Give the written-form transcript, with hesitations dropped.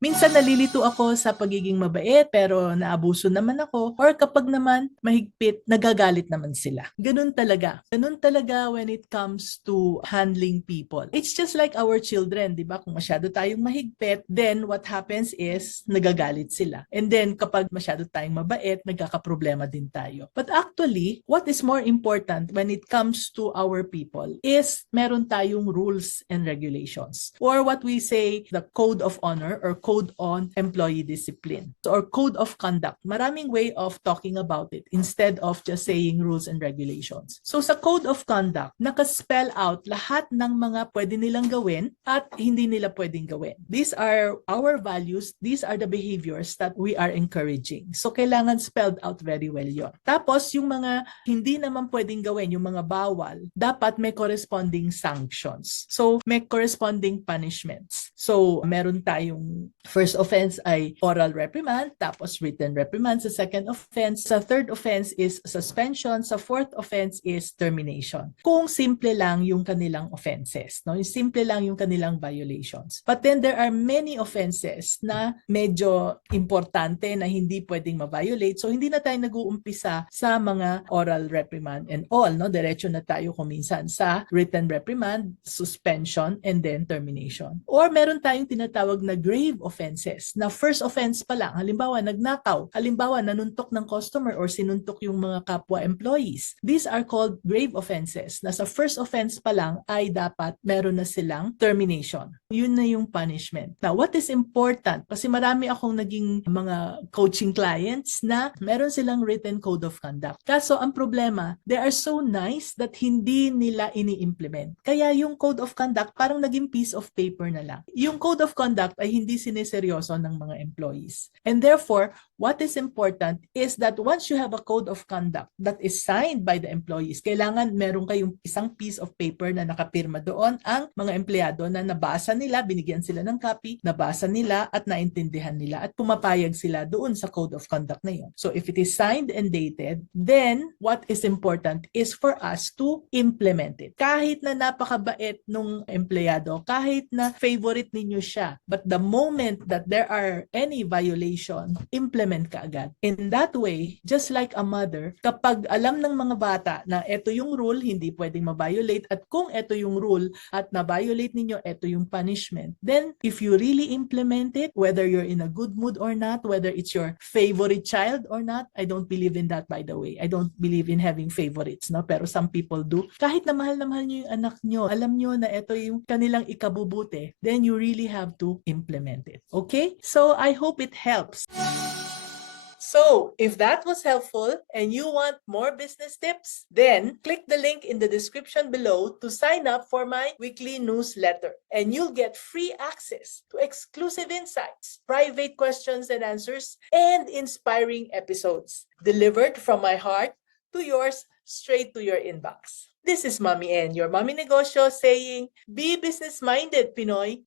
Minsan nalilito ako sa pagiging mabait pero naabuso naman ako, or kapag naman mahigpit, nagagalit naman sila. Ganun talaga. Ganun talaga when it comes to handling people. It's just like our children, di ba? Kung masyado tayong mahigpit, then what happens is nagagalit sila. And then kapag masyado tayong mabait, nagkakaproblema din tayo. But actually, what is more important when it comes to our people is meron tayong rules and regulations. Or what we say, the code of honor or code on employee discipline or code of conduct. Maraming way of talking about it instead of just saying rules and regulations. So sa code of conduct, nakaspell out lahat ng mga pwede nilang gawin at hindi nila pwedeng gawin. These are our values. These are the behaviors that we are encouraging. So kailangan spelled out very well yon. Tapos yung mga hindi naman pwedeng gawin, yung mga bawal, dapat may corresponding sanctions. So may corresponding punishments. So meron tayong first offense ay oral reprimand, tapos written reprimand sa second offense. Sa third offense is suspension. Sa fourth offense is termination. Kung simple lang yung kanilang offenses, no? Yung simple lang yung kanilang violations. But then there are many offenses na medyo importante na hindi pwedeng ma-violate. So hindi na tayo nag-uumpisa sa mga oral reprimand and all, no? Diretso na tayo kung minsan sa written reprimand, suspension, and then termination. Or meron tayong tinatawag na grave offenses na first offense pa lang, halimbawa nagnakaw, halimbawa nanuntok ng customer or sinuntok yung mga kapwa employees. These are called grave offenses na sa first offense pa lang ay dapat meron na silang termination. Yun na yung punishment. Now, what is important? Kasi marami akong naging mga coaching clients na meron silang written code of conduct. Kaso ang problema, they are so nice that hindi nila ini-implement. Kaya yung code of conduct parang naging piece of paper na lang. Yung code of conduct ay hindi sineseryoso ng mga employees. And therefore, what is important is that once you have a code of conduct that is signed by the employees, kailangan meron kayong isang piece of paper na nakapirma doon ang mga empleyado na nabasa nila, binigyan sila ng copy, nabasa nila at naintindihan nila at pumapayag sila doon sa code of conduct na yun. So if it is signed and dated, then what is important is for us to implement it. Kahit na napakabait nung empleyado, kahit na favorite ninyo siya, but the moment that there are any violation, implement ka agad. In that way, just like a mother, kapag alam ng mga bata na ito yung rule, hindi pwedeng ma-violate, at kung ito yung rule at na-violate ninyo, ito yung punishment, then if you really implement it, whether you're in a good mood or not, whether it's your favorite child or not, I don't believe in that, by the way. I don't believe in having favorites, no? Pero some people do. Kahit na mahal nyo yung anak nyo, alam nyo na ito yung kanilang ikabubuti, then you really have to implement it. Okay? So I hope it helps. So, if that was helpful and you want more business tips, then click the link in the description below to sign up for my weekly newsletter. And you'll get free access to exclusive insights, private questions and answers, and inspiring episodes delivered from my heart to yours straight to your inbox. This is Mommy N, your Mommy Negosyo, saying, be business-minded, Pinoy!